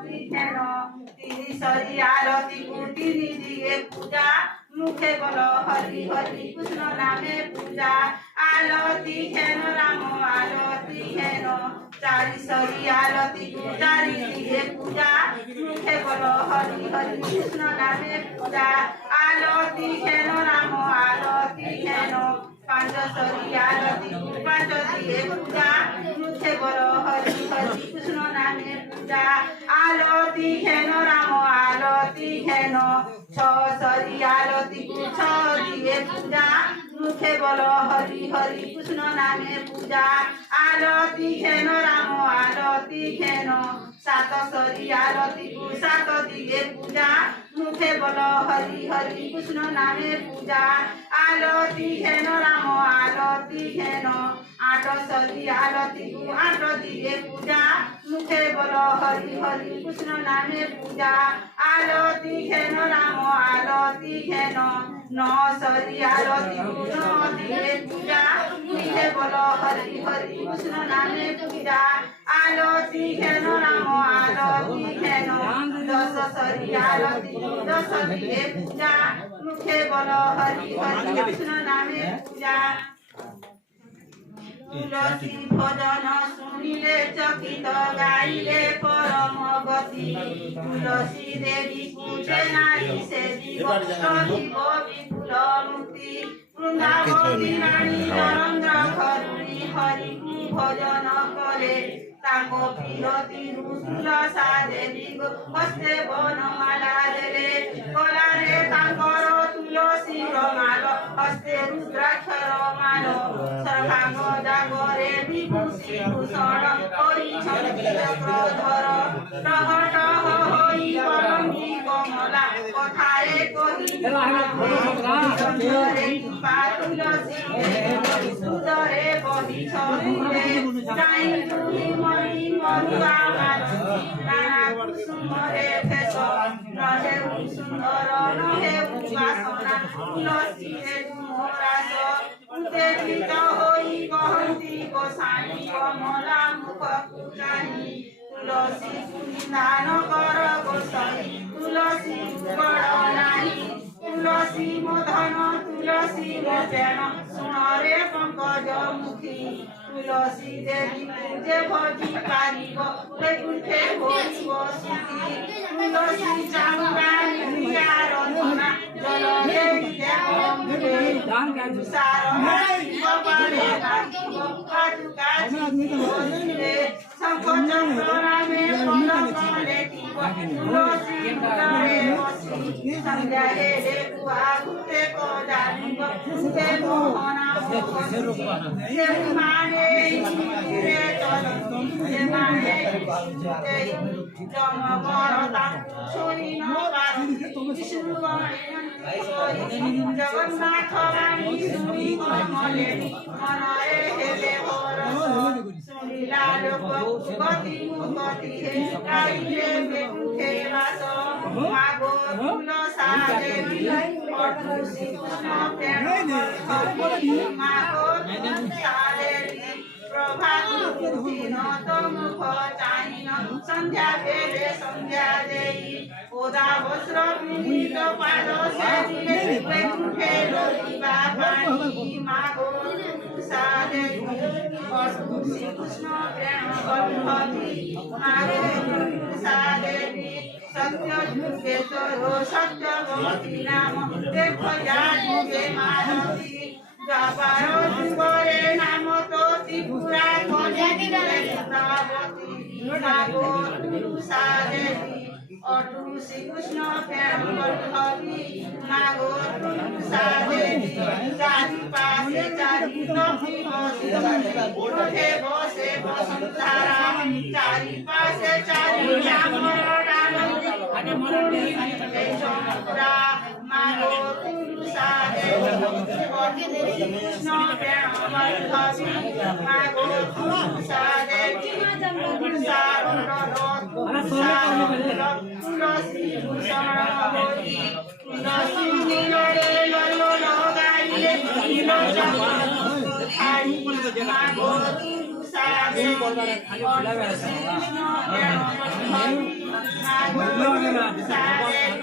আলতি হেন তিনি সরি আলতি তিনি দিয়ে পূজা মুখে বলো হরি হরি কৃষ্ণ নামে পূজা আলতি হেন রাম আলতি হেন চারি সরি আলতি চারি দিয়ে পূজা মুখে বলো হরি হরি কৃষ্ণ নামে পূজা আলতি হেন রাম আলতি হেন পাঁচ সরি আলতি পাঁচ দিয়ে পূজা মুখে বলো হরি হরি কৃষ্ণ নামে পূজা আলতি হেন রাম আলতি হেন ছ সরি আলতি ছ দিয়ে পূজা মুখে বলো হরি হরি কৃষ্ণ নামে পূজা আলতি হেন রাম আলতি হেন সাত সরি আলতি সাত দিয়ে পূজা মুখে বলো হরি হরি কৃষ্ণ নামে পূজা আলতি হেন রাম আলতি হেন আট সরি আলতি আট দিয়ে পূজা মুখে বলো হরি হরি কৃষ্ণ নামে পূজা আলতি হেন রাম আলতি হেন ন সরি আলতি ন দিয়ে পূজা মুখে বলো হরি হরি কৃষ্ণ নামে পূজা আলতি হেন রাম আলতি হেন দশ সরি আলতি দশ দিয়ে পূজা মুখে বলো হরি হরি কৃষ্ণ নামে পূজা তুলসী ভজন শুনিলে চকিত গাইলে পরম গতি তুলসী দেবী পূজে নারী সে জীব বিপুল মুক্তি বৃন্দাবতী রানী নরেন্দ্র ঘরুণী হরিকু ভজন করে তাঙ্গ বিরতি তুলসা দেবী হস্তে বনমালা দেলে গলারে তাঙ্কর তুলসীর মাল হস্তে রুদ্রাক্ষর মাল সর্বাঙ্গ জাগরে বিভূষি ভূষণ হরিচন্দ্র চক্রধর প্রহট হই বরঙ্গী কমলা কথারে কহি তুলসী সুদরে বহি ছবুরে যাই তুমি মরি মরুয়া নানা কুসুমরে ভেষ নহে সুন্দর নহে বাসনা তুলসীরে মোরাস উত্তেজিত হই কহন্তি গোসাই কমলা মুখ কুচানি তুলসী দান কর গোসাই তুলসী বড় নাই তুলসী মোধন তুলসী মোচন শুণরে পঙ্কজ মুখী তুলসী দেবী পূজে ভজি পারিব বৈকুণ্ঠে হইব সুখী তুলসী চাঙ্গা নিয়া রন্ধনা জলরে দেবমুখে তুষার হাসিব পারে নাচিব পাদুকা চিরে শঙ্খ চক্র নামে পলক লেখিব তুলসী মূলরে বসি সন্ধ্যা হেলে কুয়া ঘুরে জানিব সে মোহনা সে মানে রে চলতি সে মানে জন্ম বড়তা শুনি বিষ্ণু জগন্নাথ রানী শুনি কমলে মনরে হেলে শুনিলা লোক গতি মুগতি হে গাইলে বেকুঠে বাস মাগো তুলসা দেবী অটু শ্রীকৃষ্ণ প্রেম মাগো তুলসা দেবী প্রভাত নত মুখ চাহিন সন্ধ্যা বেলে সন্ধ্যা দেই ওদা বস্ত্র পিন্ধিত পাদ সে দিলে বেকুঠে লইবা পানি মাগো তুলসা দেবী অটু শ্রীকৃষ্ণ প্রেম গর্ভবতী মাগো তুলসা দেবী সত্য যুগে তোর সত্যবতী নাম দেখো যা যুগে মারতী জবার যুগরে নাম তো ত্রিপুরা কলিতাবতী মাগো তুলসা দেবী অটু শ্রীকৃষ্ণ প্রেম গর্ভবতী মাগো তুলসা দেবী চারি পাশে চারি লক্ষ্মী বসে বসে বসুন্ধরা চারি পাশে চারি মাগো তুলসা দেবী কৃষ্ণ প্রেম গর্ভবতী মাগো তুলসা দেবী তুলসী ভূষণ হরি তুলসী নীলরে ললো লগাইলে নীল মাগো তুলসা দেবী কৃষ্ণ প্রেম গর্ভবতী ସଂସାରେ